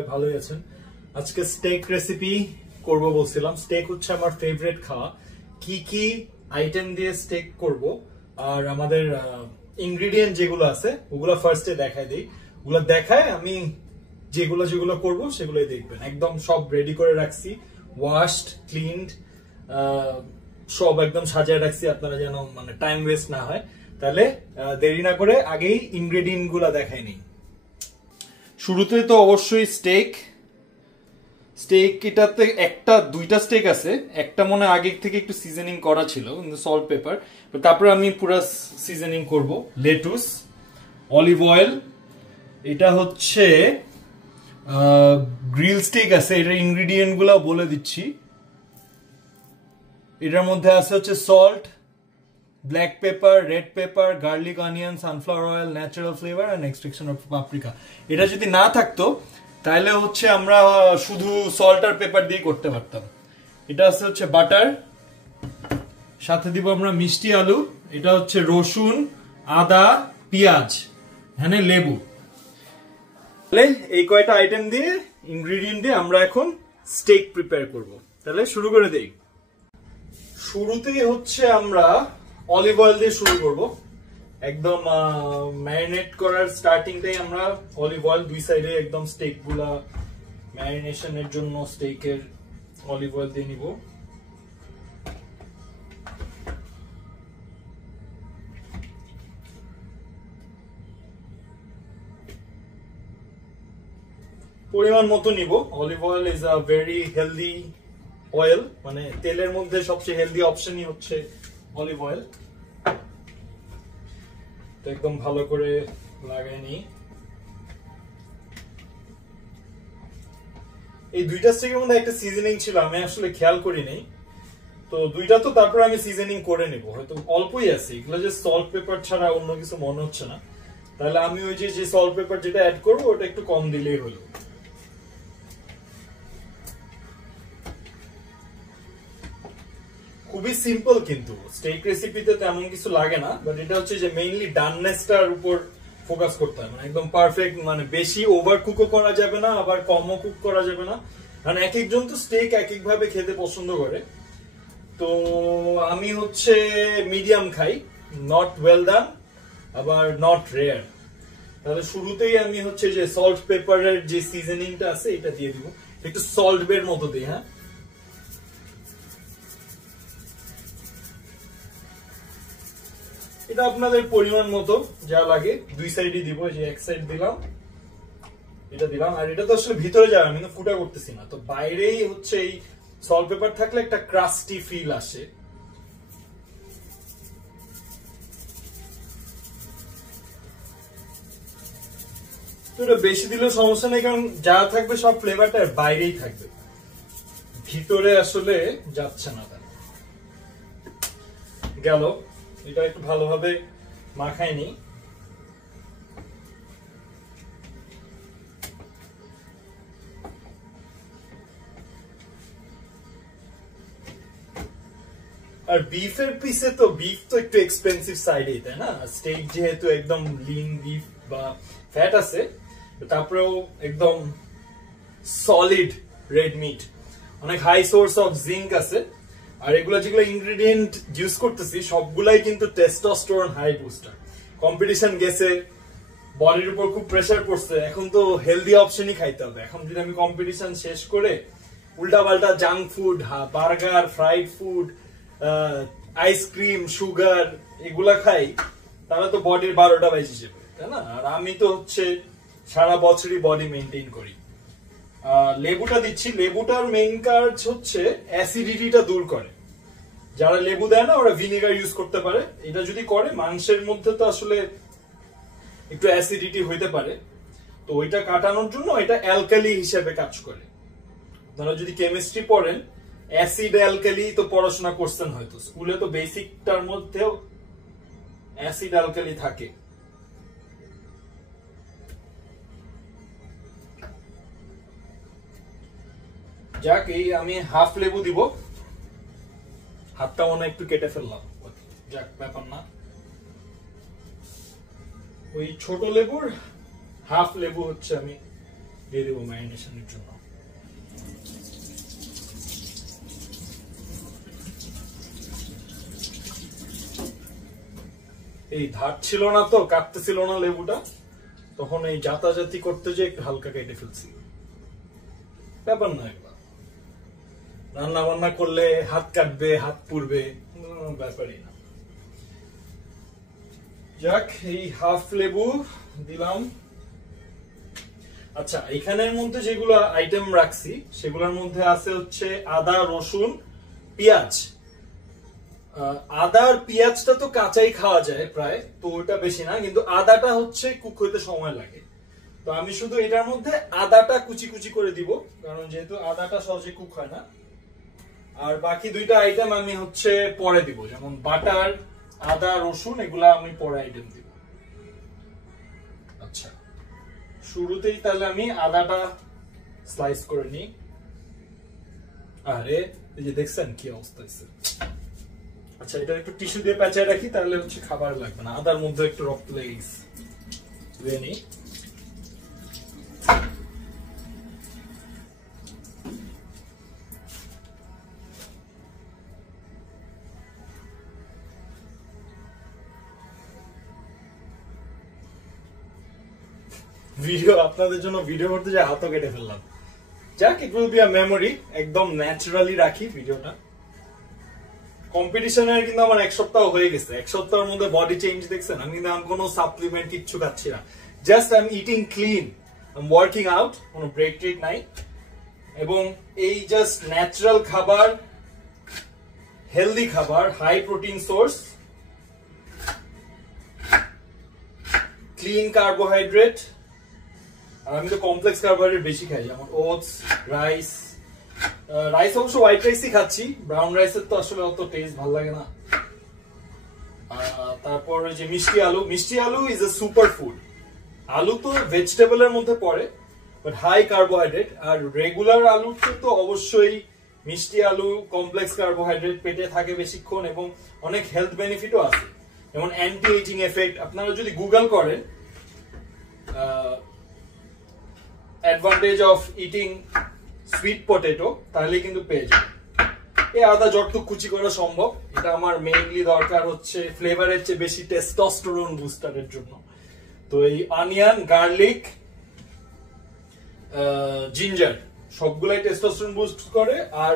সবাই ভালোই আছেন। আজকে স্টেক রেসিপি করব বলছিলাম। স্টেক হচ্ছে আমার ফেভারিট খাওয়া। কি কি আইটেম দিয়ে স্টেক করব আর আমাদের ইনগ্রেডিয়েন্ট যেগুলো আছে ওগুলো ফার্স্টে দেখাই দিই। ওগুলো দেখায় আমি যেগুলো যেগুলো করব সেগুলোই দেখবেন। একদম সব রেডি করে রাখছি, ওয়াশড, ক্লিনড, সব একদম সাজিয়ে রাখছি, আপনারা যেন মানে টাইম ওয়েস্ট না হয়। তাহলে দেরি না করে আগেই ইনগ্রেডিয়েন্ট গুলা দেখাই নিই। শুরুতে তো অবশ্যই স্টেক এটাতে দুইটা স্টেক আছে। একটা মনে আগে থেকে একটু সিজনিং করা ছিল কিন্তু সল্ট পেপার, তারপরে আমি পুরো সিজনিং করব। লেটুস, অলিভ অয়েল, এটা হচ্ছে গ্রিল স্টেক আছে। এটার ইনগ্রেডিয়েন্ট গুলা বলে দিচ্ছি। এটার মধ্যে আছে হচ্ছে salt, black pepper, red pepper, garlic, onion, sunflower oil, natural flavour and extraction of paprika. এটা যদি না থাকতো তাহলে হচ্ছে আমরা শুধু সল্ট আর পেপার দিয়ে করতে পারতাম। এটা আছে হচ্ছে বাটার, সাথে দিব আমরা মিষ্টি আলু, এটা হচ্ছে রসুন, আদা, পেঁয়াজ, এখানে লেবু। তাহলে এই কয়টা আইটেম দিয়ে ইনগ্রেডিয়েন্ট দিয়ে আমরা এখন স্টেক প্রিপেয়ার করব। তাহলে শুরু করে দেই। শুরুতেই হচ্ছে আমরা অলিভ অয়েল দিয়ে শুরু করব। একদম ম্যারিনেট করার স্টার্টিংটাই আমরা অলিভ অয়েল, দুই সাইডে একদম স্টেক গুলা ম্যারিনেশনের জন্য স্টেকের অলিভ অয়েল দিয়ে নিব। পরিমাণ মতো নিব। Olive oil is a very healthy oil, মানে তেলের মধ্যে সবচেয়ে হেলদি অপশনই হচ্ছে অলিভ অয়েল। তো একদম ভালো করে লাগাই নি। এই দুইটা স্টেকের মধ্যে একটা সিজনিং ছিল, আমি আসলে খেয়াল করি নাই। তো দুইটা তো তারপর আমি সিজনিং করে নিব। হয়তো অল্পই আছে, এগুলো যে সল্ট পেপার ছাড়া অন্য কিছু মনে হচ্ছে না। তাহলে আমি ওই যে সল্ট পেপার যেটা অ্যাড করবো ওটা একটু কম দিলেই হলো। খুবই সিম্পল, কিন্তু স্টেক রেসিপিতে তেমন কিছু লাগে না। বাট এটা হচ্ছে যে মেইনলি ডাননেসটার উপর ফোকাস করতে হয়। মানে একদম পারফেক্ট, মানে বেশি ওভার কুকও করা যাবে না, আবার কমও কুক করা যাবে না। কারণ এক একজন তো স্টেক এক এক ভাবে খেতে পছন্দ করে। তো আমি হচ্ছে মিডিয়াম খাই, নট ওয়েল ডান আবার নট রেয়ার। তাহলে শুরুতেই আমি হচ্ছে যে সল্ট পেপারের যে সিজনিংটা আছে এটা দিয়ে দিব। একটু সল্ট বের মতো দিই। হ্যাঁ, এটা আপনাদের পরিমাণ মতো যা লাগে। দুই সাইডে দিব, যে এক সাইড দিলাম, এটা দিলাম। আর এটা তো আসলে ভিতরে যাবে, আমি তো ফুটা করতেছি না। তো বাইরেই হচ্ছে এই সল্ট পেপার থাকলে একটা ক্রাস্টি ফিল আসে। তো এটা বেশি দিলেও সমস্যা নেই, কারণ যা থাকবে সব ফ্লেভারটা বাইরেই থাকবে, ভিতরে আসলে যাচ্ছে না। গেল, এটা একটু ভালোভাবে মাখাই নি। আর বিফের পিসে তো বিফ তো একটু এক্সপেন্সিভ সাইডে, তাই না? স্টেক যেহেতু একদম লিন বিফ বা ফ্যাট আছে, তারপরেও একদম সলিড রেড মিট, অনেক হাই সোর্স অফ জিঙ্ক আছে। আর এগুলো যেগুলো ইনগ্রেডিয়েন্ট ইউজ করতেছি সবগুলাই কিন্তু টেস্টোস্টেরন হাই বুস্টার। কম্পিটিশন গেছে, বডির উপর খুব প্রেসার পড়ছে, এখন তো হেলদি অপশনই খাইতে হবে। এখন যদি আমি কম্পিটিশন শেষ করে উল্টা পাল্টা junk food, burger, fried food, ice cream, sugar এগুলা খাই, তাহলে তো বডির 12টা বাজে যাবে, তাই না? আর আমি তো হচ্ছে সারা বছরই বডি মেনটেন করি। লেবুটা দিচ্ছি। লেবুটার মেইন কাজ হচ্ছে অ্যাসিডিটিটা দূর করে। যারা লেবু দেয় না ওরা ভিনেগার ইউজ করতে পারে। এটা যদি করে, মাংসের মধ্যে তো আসলে একটু অ্যাসিডিটি হইতে পারে, তো ওইটা কাটানোর জন্য এটা অ্যালকালি হিসেবে কাজ করে। আপনারা যদি কেমিস্ট্রি পড়েন, অ্যাসিড অ্যালকালি তো পড়াশোনা করছেন হয়তো স্কুলে, তো বেসিকটার মধ্যেও অ্যাসিড অ্যালকালি থাকে। যাক, এই আমি হাফ লেবু দিব। হাতটা মনে একটু কেটে ফেললাম, যাক ব্যাপার না। ওই ছোট লেবুর হাফ লেবু হচ্ছে আমি দিয়ে দেবো ম্যারিনেশনের জন্য। এই ধার ছিল না তো, কাটতেছিল না লেবুটা, তখন এই জাতাজাতি করতে যে একটু হালকা কেটে ফেলছি। ব্যাপার না, এগুলো রান্না বান্না করলে হাত কাটবে, হাত পুড়বে, ব্যাপারই না। যাক, এই হাফ লেবু দিলাম। আচ্ছা, এখানের মধ্যে যেগুলো আইটেম রাখছি সেগুলোর মধ্যে আছে হচ্ছে আদা, রসুন, পেঁয়াজ। আদা আর পেঁয়াজটা তো কাঁচাই খাওয়া যায় প্রায়, তো ওটা বেশি না, কিন্তু আদাটা হচ্ছে কুক হইতে সময় লাগে। তো আমি শুধু এটার মধ্যে আদাটা কুচি কুচি করে দিব, কারণ যেহেতু আদাটা সহজে কুক হয় না। আর বাকি দুইটা আইটেম আমি হচ্ছে পরে দিব, যেমন বাটার, আদা, রসুন, এগুলা আমি পরে আইটেম দিব। আচ্ছা, শুরুতেই তাহলে আমি আদাটা স্লাইস করে নিই। আরে এই যে দেখছেন কি অবস্থা হয়েছে। আচ্ছা, এটা একটু টিস্যু দিয়ে পেঁচায় রাখি, তাহলে হচ্ছে খাবার লাগবে না। আদার মধ্যে একটু রক্ত লেগে গেছে, ধুয়ে নিই। ভিডিও আপনাদের জন্য ভিডিও করতে যে হাতও কেটে ফেললাম। যাক, it will be a memory. একদম ন্যাচারালি রাখি ভিডিওটা। কম্পিটিশনের কিন্তু আমার এক সপ্তাহ হয়ে গেছে। এক সপ্তাহের মধ্যে বডি চেঞ্জ দেখছেন। আমি কিন্তু কোনো সাপ্লিমেন্ট কিচ্ছু খাচ্ছি না, just I am eating clean, I am working out, কোনো ব্রেক ট্রেক নাই। এবং এই জাস্ট ন্যাচারাল খাবার, হেলদি খাবার, high protein source, clean carbohydrate. আর আমি তো কমপ্লেক্স কার্বোহাইড্রেট বেশি খাই, যেমন ওটস, রাইস। রাইস অবশ্য হোয়াইট রাইসই খাচ্ছি, ব্রাউন রাইসের তো আসলে অত টেস্ট ভালো লাগে না। তারপর যে মিষ্টি আলু, মিষ্টি আলু ইজ এ সুপার ফুড। আলু তো ভেজিটেবলের মধ্যে পড়ে, বাট হাই কার্বোহাইড্রেট। আর রেগুলার আলুতে তো অবশ্যই মিষ্টি আলু কমপ্লেক্স কার্বোহাইড্রেট, পেটে থাকে বেশিক্ষণ এবং অনেক হেলথ বেনিফিটও আছে, যেমন অ্যান্টি এজিং এফেক্ট। আপনারা যদি গুগল করেন advantage of eating sweet potato, তাহলে কিন্তু পেয়ে যাবেন। এই আদা যতটুকু কুচি করা সম্ভব। এটা আমার মেইনলি দরকার হচ্ছে ফ্লেভারের চেয়ে বেশি টেস্টোস্টেরন বুস্টারের জন্য। তো এই অনিয়ন, গার্লিক, জিঞ্জার সবগুলাই টেস্টোস্টেরন বুস্ট করে। আর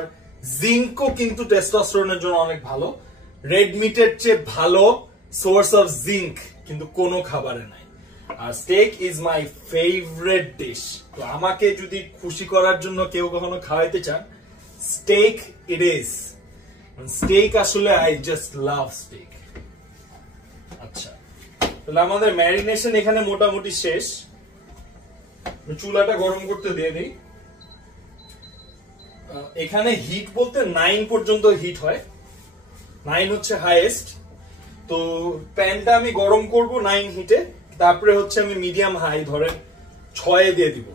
জিঙ্কও কিন্তু টেস্টোস্টেরনের জন্য অনেক ভালো। রেড মিটের চেয়ে ভালো সোর্স অফ জিঙ্ক কিন্তু কোনো খাবারে নাই। আর steak is my favourite dish. তো আমাকে যদি খুশি করার জন্য কেউ কখনো খাওয়াইতে চান, স্টেক ইট ইজ। স্টেক আসলে আই জাস্ট লাভ স্টেক। আচ্ছা, তাহলে আমাদের ম্যারিনেশন এখানে মোটামুটি শেষ। চুলাটা গরম করতে দিয়ে দিই। এখানে হিট বলতে 9 পর্যন্ত হিট হয়, 9 হচ্ছে হাইয়েস্ট। তো প্যানটা আমি গরম করব 9 হিটে, তারপরে হচ্ছে আমি মিডিয়াম হাই ধরেন 6 দিয়ে দিব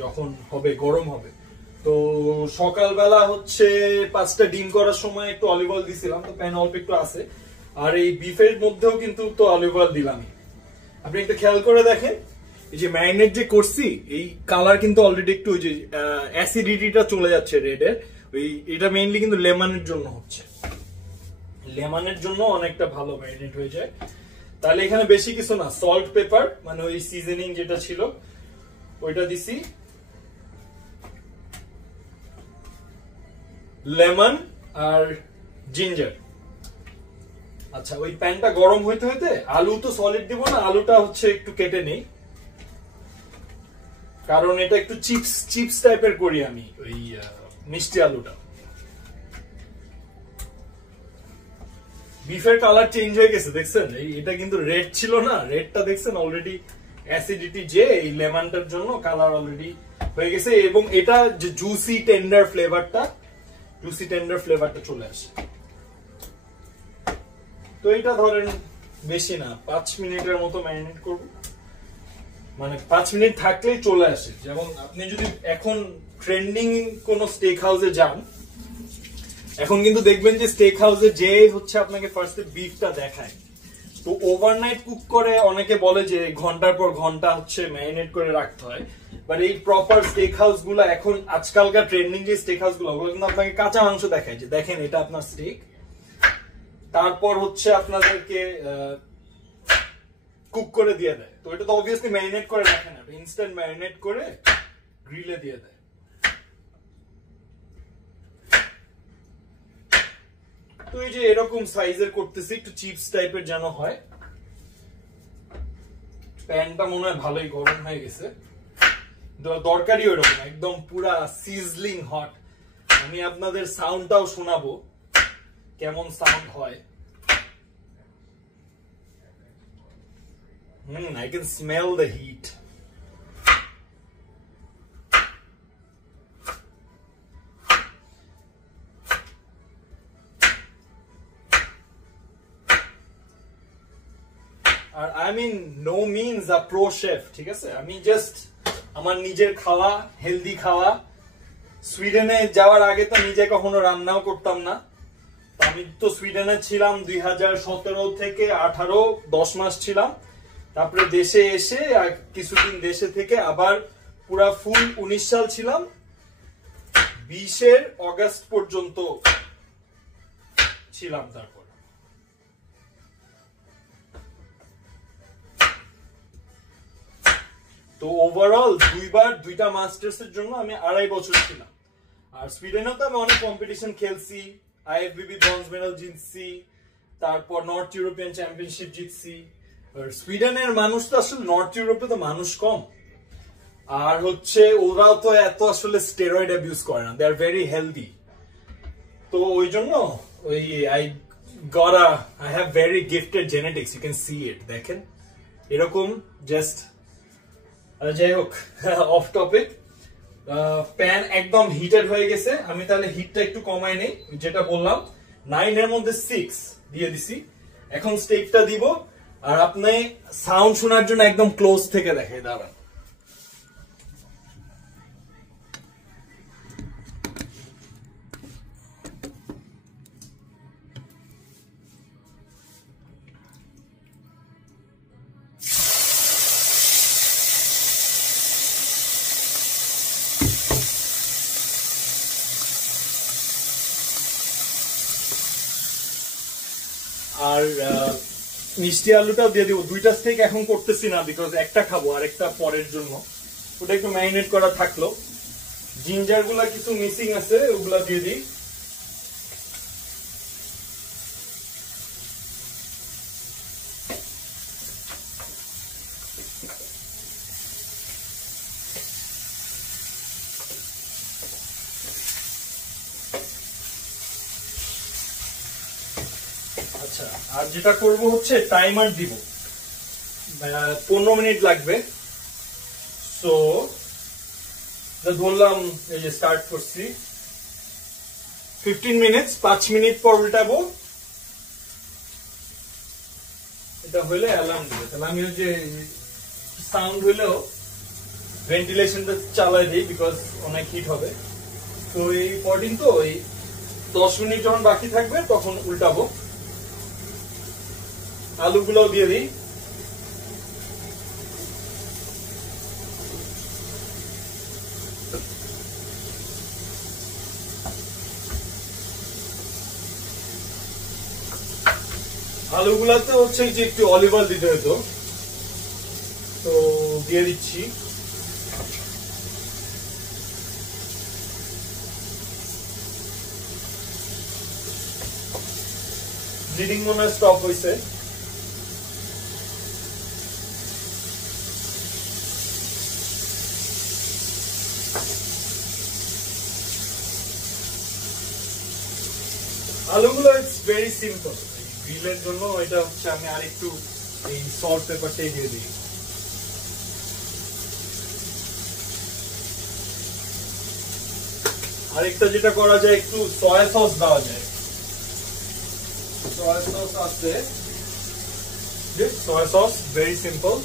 যখন হবে, গরম হবে। তো সকালবেলা হচ্ছে 5টা ডিম করার সময় একটু অলিভ অয়েল দিছিলাম, তো প্যান অল্প একটু আছে। আর এই বিফের মধ্যেও কিন্তু তো অলিভ অয়েল দিলামই। আপনি একটু খেয়াল করে দেখেন, এই যে ম্যারিনেট যে করছি, এই কালার কিন্তু অলরেডি একটু ওই যে অ্যাসিডিটিটা চলে যাচ্ছে রেডের। ওই এটা মেইনলি কিন্তু লেমনের জন্য হচ্ছে, লেমনের জন্য অনেকটা ভালো ম্যারিনেট হয়ে যায়। তাহলে এখানে বেশি কিছু না, সল্ট, পেপার, মানে ওই সিজনিং যেটা ছিল ওইটা দিছি, লেমন আর জিঞ্জার। আচ্ছা, ওই প্যানটা গরম হইতে হইতে আলু তো সলিড দিব না, আলুটা হচ্ছে একটু কেটে নেই, কারণ এটা একটু চিপস চিপস টাইপের করি আমি ওই মিষ্টি আলুটা। বিফের কালার চেঞ্জ হয়ে গেছে দেখছেন, এটা কিন্তু রেড ছিল না, রেডটা দেখছেন অলরেডি অ্যাসিডিটি যে এই লেমনটার জন্য কালার অলরেডি হয়ে গেছে। এবং এটা যে জুসি টেন্ডার ফ্লেভারটা চলে আসে। তো এটা ধরেন বেশি না, 5 মিনিটের মতো ম্যারিনেট করব, মানে 5 মিনিট থাকলেই চলে আসে। যেমন আপনি যদি এখন ট্রেন্ডিং কোন স্টেক হাউসে যান, এখন কিন্তু দেখবেন যে স্টেক হাউসে যে হচ্ছে আপনাকে ফার্স্টে বিফটা দেখায়। তো ওভারনাইট কুক করে অনেকে বলে যে ঘন্টার পর ঘন্টা হচ্ছে ম্যারিনেট করে রাখতে হয়, বাট এই প্রপার স্টেক হাউস গুলো এখন আজকালকার ট্রেন্ডিং যে স্টেক হাউস গুলো ওগুলো কিন্তু আপনাকে কাঁচা মাংস দেখায় যে দেখেন এটা আপনার স্টেক, তারপর হচ্ছে আপনাদেরকে কুক করে দিয়ে দেয়। তো এটা তো অবভিয়াসলি ম্যারিনেট করে রাখে না, ইনস্ট্যান্ট ম্যারিনেট করে গ্রিলে দিয়ে দেয়। তো এই যে এরকম সাইজের করতেছি, একটু চিপস টাইপের যেন হয়। প্যানটা মনে হয় ভালোই গরম হয়ে গেছে, দরকারই ওইরকম একদম পুরা সিজলিং হট। আমি আপনাদের সাউন্ডটাও শোনাবো কেমন সাউন্ড হয়। I can smell the heat. R I mean no means a pro chef, ঠিক আছে? আমি জাস্ট আমার নিজের খাওয়া, হেলদি খাওয়া। সুইডেনে যাওয়ার আগে তো নিজে কখনো রান্নাও করতাম না। আমি তো সুইডেনে ছিলাম 2017 থেকে 18, 10 মাস ছিলাম। তারপরে দেশে এসে আর কিছুদিন দেশে থেকে আবার পুরা ফুল 19 সাল ছিলাম, 20 অগস্ট পর্যন্ত ছিলাম। তারপর তো ওভারঅল দুইবার দুইটা মাস্টার্স এর জন্য আমি 2.5 বছর ছিলাম। আর সুইডেনেও তো আমি অনেক কম্পিটিশন খেলছি, IFBB ব্রোঞ্জ মেডাল জিতছি, তারপর নর্থ ইউরোপিয়ান চ্যাম্পিয়নশিপ জিতছি। সুইডেনের মানুষ তো আসলে নর্থ ইউরোপে তো মানুষ কম, আর হচ্ছে ওরাও তো এত আসলে স্টেরয়েড অ্যাবিউজ করে না, দে আর ভেরি হেলদি। তো ওই জন্য ওই I have very gifted genetics, you can see it. দেখেন এরকম জাস্ট। যাই হোক, অফ টপিক। প্যান একদম হিটেড হয়ে গেছে, আমি তাহলে হিটটা একটু কমাই নেই। যেটা বললাম 9 এর মধ্যে 6 দিয়ে দিছি। এখন স্টেকটা দিব, আর আপনি সাউন্ড শোনার জন্য একদম ক্লোজ থেকে দেখে দাঁড়ান। আর মিষ্টি আলুটাও দিয়ে দিব। দুইটা স্টেক এখন করতেছি না, বিকজ একটা খাবো আর একটা পরের জন্য, ওটা একটু ম্যারিনেট করা থাকলো। জিঞ্জার গুলা কিছু মিসিং আছে, ওগুলা দিয়ে দিই। আচ্ছা, আর যেটা করব হচ্ছে টাইমার দিব, 15 মিনিট লাগবে। সো ধরলাম এই যে স্টার্ট করছি, 15 মিনিটস, 5 মিনিট পর উল্টাবো। এটা হইলে অ্যালার্ম দিবে। তাহলে আমি ওই যে সাউন্ড হইলেও ভেন্টিলেশনটা চালাই দিই, বিকজ অনেক হিট হবে। তো এই 14 তো ওই 10 মিনিট যখন বাকি থাকবে তখন উল্টাবো। আলুগুলোও দিয়ে দিই। আলুগুলাতে হচ্ছে যে একটু অলিভ অয়েল দিতে হতো, তো দিয়ে দিচ্ছি। ব্লিডিং মনে হয় স্টপ হয়েছে। আলুগুলো ইটস ভেরি সিম্পল। গ্রিলের জন্য এটা হচ্ছে আমি আরেকটু এই সল্ট পেপারটাই দিয়ে দিই। আরেকটা যেটা করা যায়, একটু সয়া সস দেওয়া যায়। সয়া সস আছে, soya sauce, very simple.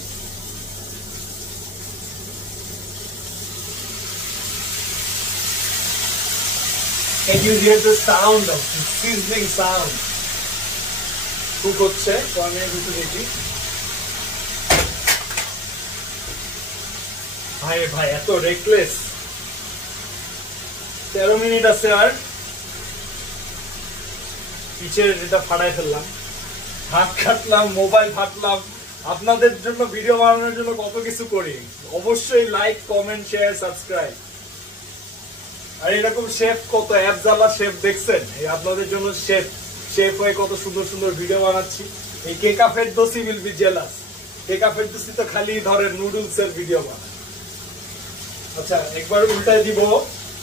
Can you hear the sound of the sizzling sound? Cook হচ্ছে 1 মিনিট একটু দেখি। ভাই ভাই এত রেকলেস। 13 মিনিট আছে আর পিছের যেটা ফাটাই ফেললাম, হাত কাটলাম, মোবাইল ফাটলাম। আপনাদের জন্য ভিডিও বানানোর জন্য কত কিছু করি। অবশ্যই লাইক, কমেন্ট, শেয়ার, সাবস্ক্রাইব। আর এরকম শেফ কত অ্যাপজালা শেফ দেখছেন, এই আপনাদের জন্য শেফ হয়ে কত সুন্দর সুন্দর ভিডিও বানাচ্ছি। এই কেকা ফেরদৌসি উইল বি জেলাস। কেকা ফেরদৌসি তো খালি ধরে নুডলস এর ভিডিও বানায়। আচ্ছা একবার উল্টায় দিব,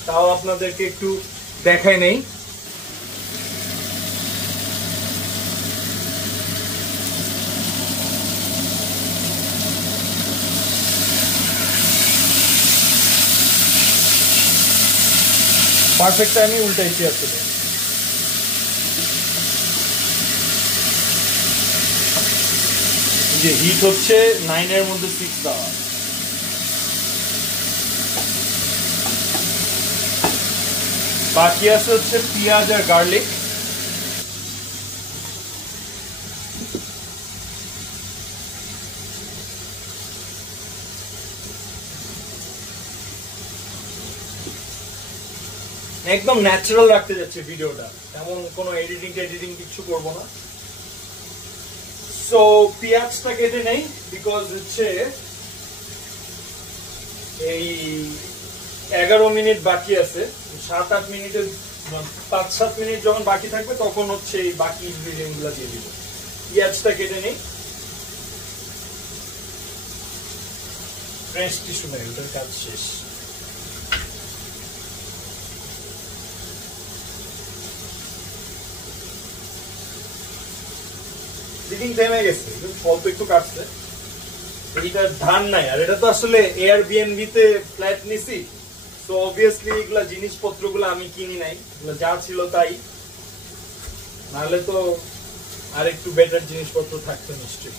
তাও আপনাদেরকে একটু দেখাই নেই। পারফেক্ট টাইমে উল্টাইছি আসলে। যে হিট হচ্ছে 9 এর মধ্যে 6 দেওয়া। বাকি আছে হচ্ছে পেঁয়াজ আর গার্লিক। একদম ন্যাচারাল রাখতে যাচ্ছে ভিডিওটা, তেমন কোনো এডিটিং কিছু করব না। সো পেঁয়াজটা কেটে নেই, বিকজ হচ্ছে এই 11 মিনিট বাকি আছে। 7-8 মিনিটের 5-7 মিনিট যখন বাকি থাকবে তখন হচ্ছে এই বাকি ইনগ্রেডিয়েন্ট গুলা দিয়ে দিব। পেঁয়াজটা কেটে নেই। ফ্রেশ টিস্যু নেই, ওটার কাজ শেষ। ব্লিডিং থেমে গেছে, অল্প একটু কাটছে। এইটা ধান নাই, আর এটা তো আসলে এয়ারবিএনবি তে ফ্ল্যাট নিছি। তো অবভিয়াসলি এগুলা জিনিসপত্রগুলো আমি কিনি নাই, এগুলো যা ছিল তাই। নাহলে তো আর একটু বেটার জিনিসপত্র থাকতো নিশ্চয়ই।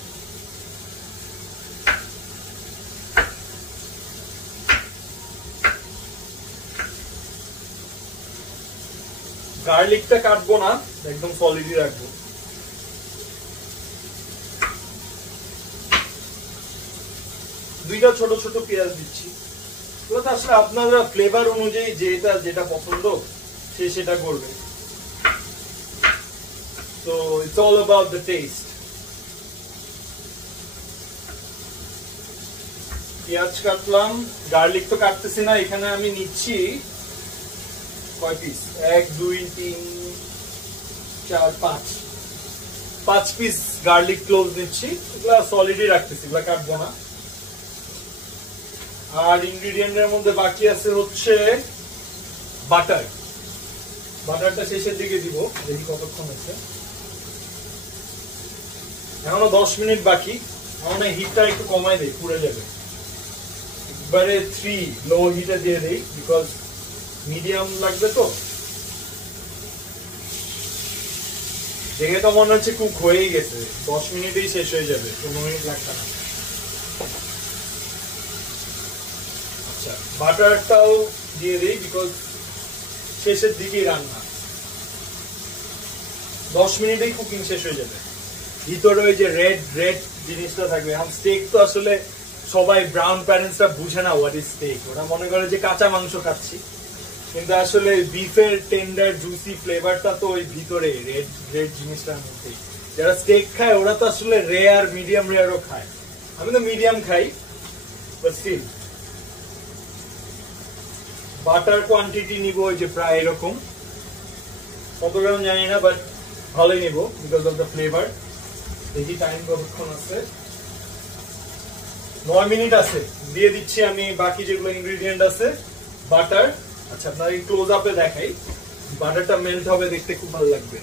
গার্লিকটা কাটবো না, একদম সলিডই রাখবো। দুইটা ছোট ছোট পেঁয়াজ দিচ্ছি। এগুলো আসলে আপনারা ফ্লেভার অনুযায়ী যেটা পছন্দ সে সেটা করবে। So it's all about the taste. পেঁয়াজ কাটলাম, গার্লিক তো কাটতেছি না, এখানে আমি নিচ্ছি কয় পিস, 1 2 3 4 5 পিস গার্লিক ক্লোভ নিচ্ছি। এগুলা সলিডই রাখতেছি, এগুলা কাটবো না। আর ইনগ্রেডিয়েন্টের মধ্যে বাকি আছে হচ্ছে বাটার। বাটারটা শেষের দিকে দিব, দেখি কতক্ষণ হচ্ছে। এখনো 10 মিনিট বাকি। এখন হিটটা একটু কমাই দেই, পুড়ে যাবে। একবারে 3 লো হিটে দিয়ে দেই, বিকজ মিডিয়াম লাগবে তো। দেখে তো মনে হচ্ছে কুক হয়েই গেছে, 10 মিনিটেই শেষ হয়ে যাবে, 15 মিনিট লাগবে না। আচ্ছা বাটারটাও দিয়ে দেই, বিকজ শেষের দিকেই রান্না। 10 মিনিটেই কুকিং শেষ হয়ে যাবে। ভিতরে ওই যে রেড জিনিসটা থাকবে। এখন স্টেক তো আসলে সবাই ব্রাউন প্যারেন্টসরা বুঝে না হোয়াট ইজ স্টেক। ওরা মনে করে যে কাঁচা মাংস খাচ্ছি, কিন্তু আসলে বিফের টেন্ডার জুসি ফ্লেভারটা তো ওই ভিতরে রেড জিনিসটার মধ্যেই। যারা স্টেক খায় ওরা তো আসলে রেয়ার, মিডিয়াম রেয়ারও খায়। আমি তো মিডিয়াম খাই, বাট স্টিল। বাটার কোয়ান্টিটি নিব ওই যে প্রায় এরকম, কত গ্রাম জানি না, বাট ভালোই নিব বিকজ অফ দ্য ফ্লেভার। দেখি টাইম কতক্ষণ আছে, 9 মিনিট আছে। দিয়ে দিচ্ছি আমি বাকি যেগুলো ইনগ্রেডিয়েন্ট আছে। বাটার, আচ্ছা আপনার ক্লোজ আপে দেখাই, বাটারটা মেল্ট হবে, দেখতে খুব ভালো লাগবে।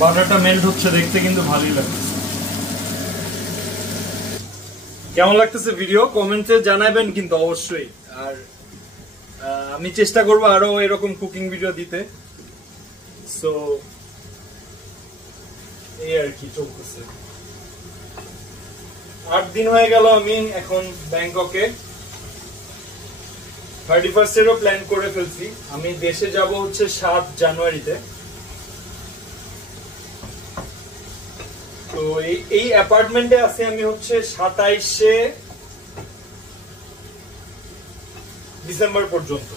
বাটারটা মেল্ট হচ্ছে, দেখতে কিন্তু ভালোই লাগছে। কেমন লাগতেছে ভিডিও কমেন্টে জানাবেন কিন্তু অবশ্যই। আর আমি চেষ্টা করব আরো এরকম কুকিং ভিডিও দিতে। সো এই আর কি চলতেছে। 8 দিন হয়ে গেল আমি এখন ব্যাংককে। 31st এরও প্ল্যান করে ফেলছি। আমি দেশে যাব হচ্ছে 7 জানুয়ারিতে। তো এই অ্যাপার্টমেন্টে আছি আমি হচ্ছে 27শে ডিসেম্বর পর্যন্ত।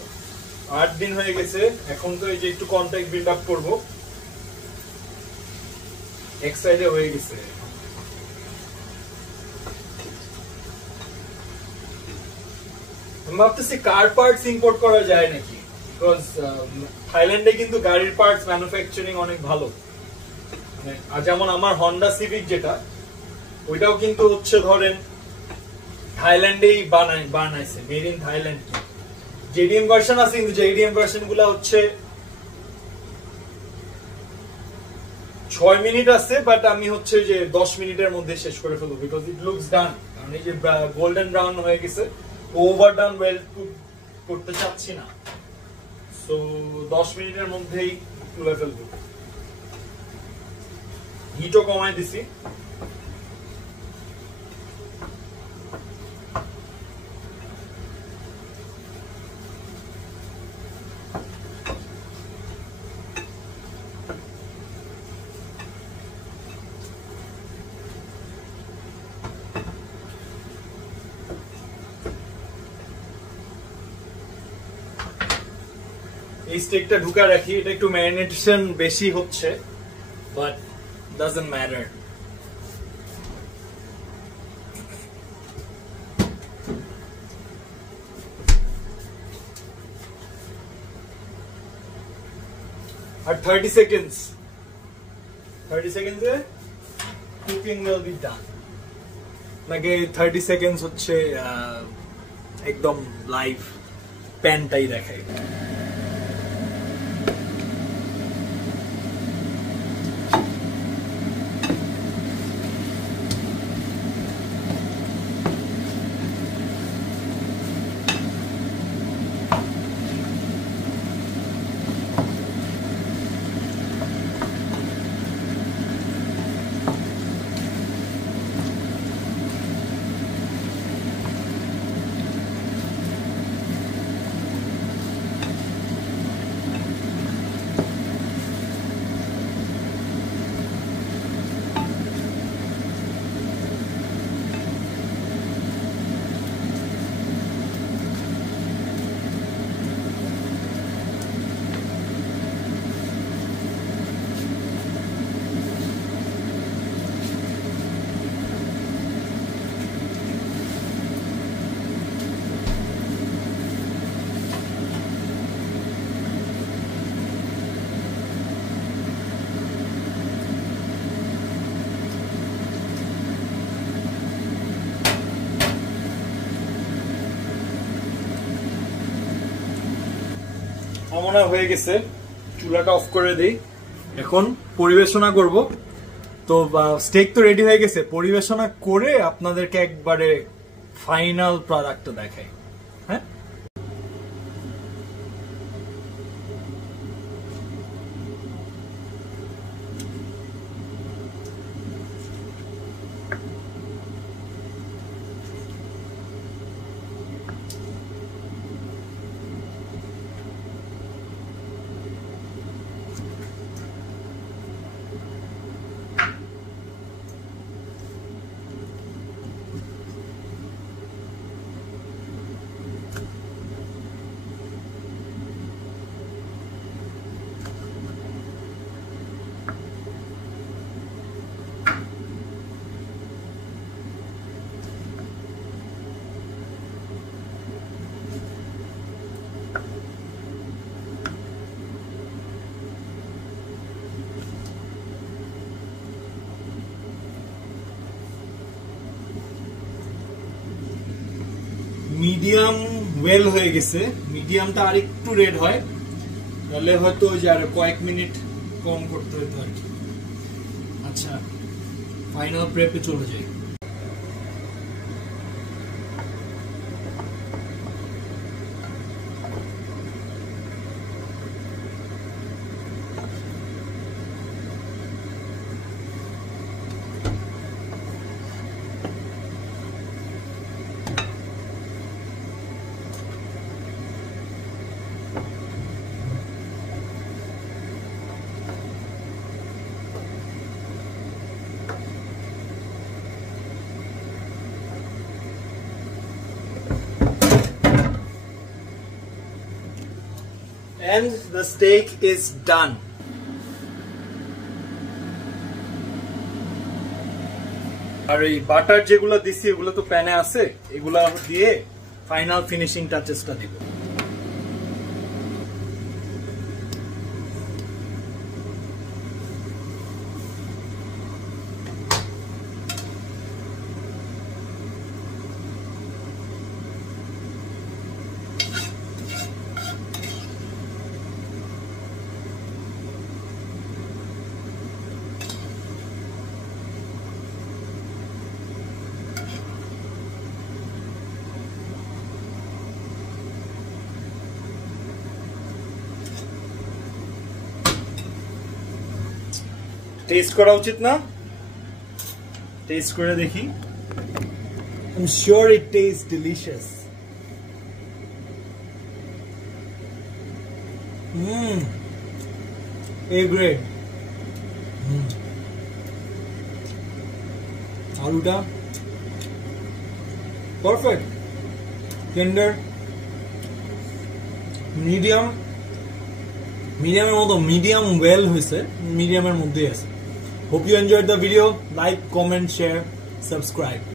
8 দিন হয়ে গেছে। এখন তো এই যে একটু কন্টাক্ট বিল্ড আপ করবো। এক সাইডে হয়ে গেছে। আমি ভাবতেছি কার পার্টস ইম্পোর্ট করা যায় নাকি, বিকজ থাইল্যান্ডে কিন্তু গাড়ির পার্টস ম্যানুফ্যাকচারিং অনেক ভালো। আর যেমন আমার হন্ডা সিভিক যেটা, ওইটাও কিন্তু হচ্ছে ধরেন থাইল্যান্ডেই বানাইছে, made in Thailand. JDM version আছে, কিন্তু জেডিএম ভার্সন গুলা হচ্ছে 6 মিনিট আছে, বাট আমি হচ্ছে যে 10 মিনিটের মধ্যে শেষ করে ফেলবো, বিকজ ইট লুকস ডান। কারণ এই যে গোল্ডেন ব্রাউন হয়ে গেছে, ওভার ডান ওয়েল কুক করতে চাচ্ছি না। সো 10 মিনিটের মধ্যেই তুলে ফেলবো। হিটও কমাই দিছি। এই স্টেকটা ঢুকা রাখি, এটা একটু ম্যারিনেশন বেশি হচ্ছে, বাট ডাজন্ট ম্যাটার। আর 30 seconds এ কুকিং উইল বি ডান। নাকি 30 seconds হচ্ছে একদম লাইভ প্যানটাই দেখাই। মনে হয়ে গেছে, চুলাটা অফ করে দেই। এখন পরিবেশনা করব। তো স্টেক তো রেডি হয়ে গেছে, পরিবেশনা করে আপনাদেরকে একবারে ফাইনাল প্রোডাক্টটা দেখাই। হ্যাঁ, মিডিয়াম ওয়েল হয়ে গেছে। মিডিয়ামটা আর একটু রেড হয়, তাহলে হয়তো ওই যে আর কয়েক মিনিট কম করতে হতো আর কি। আচ্ছা ফাইনাল প্রেপে চলে যাই। And the steak is done. আর এই বাটার যেগুলো দিছি এগুলো তো প্যানে আছে, এগুলা দিয়ে ফাইনাল ফিনিশিং টাচেসটা দিব। টেস্ট করা উচিত না? টেস্ট করে দেখি। I'm sure it tastes delicious. A grade. আলুটা পারফেক্ট, টেন্ডার, মিডিয়ামের মতো, মিডিয়াম ওয়েল হয়েছে, মিডিয়ামের মধ্যেই আছে। Hope you enjoyed the video. Like, comment, share, subscribe.